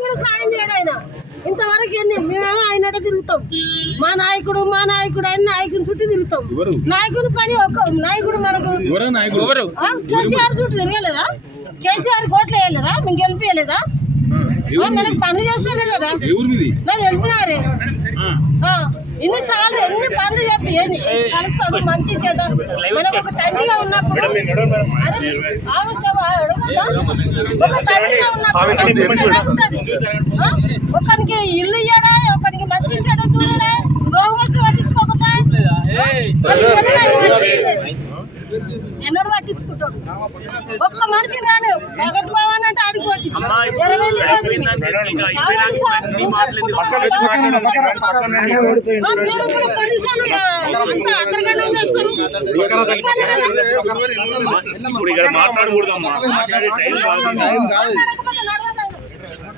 కూడా సాయం చేయడు ఆయన. ఇంతవరకు ఎన్ని మేమేమో ఆయనట తిరుగుతాం. మా నాయకుడు ఆయన నాయకుని చుట్టూ తిరుగుతాం. నాయకుని పని ఒక నాయకుడు మనకు కేసీఆర్ చుట్టూ తిరగలేదా? కేసీఆర్ కోట్లు వేయలేదా? మేము గెలిపియలేదా? మనకు పనులు చేస్తానే కదా. నాకు తెలిపినారే ఇన్నిసార్లు ఎన్ని పనులు చెప్పి కలుస్తాడు. మంచి చెడ్డ మనకు ఒక తండ్రిగా ఉన్నప్పుడు ఒక తండ్రిగా ఉన్నప్పుడు ఒకరికి ఇల్లు ఇయ్యడా, ఒకరికి మంచి చెడ్డ చూడడా, రోగం వస్తే పట్టించుకోకపోయా ఎన్నడూ పట్టించుకుంటాడు. ఒక్క మనిషి రాను స్వాగత భవన్ అంటే ఆడిపోతుంది. మీరు కూడా పొల్యూషన్ అంతా అంతర్గతం చేస్తారు.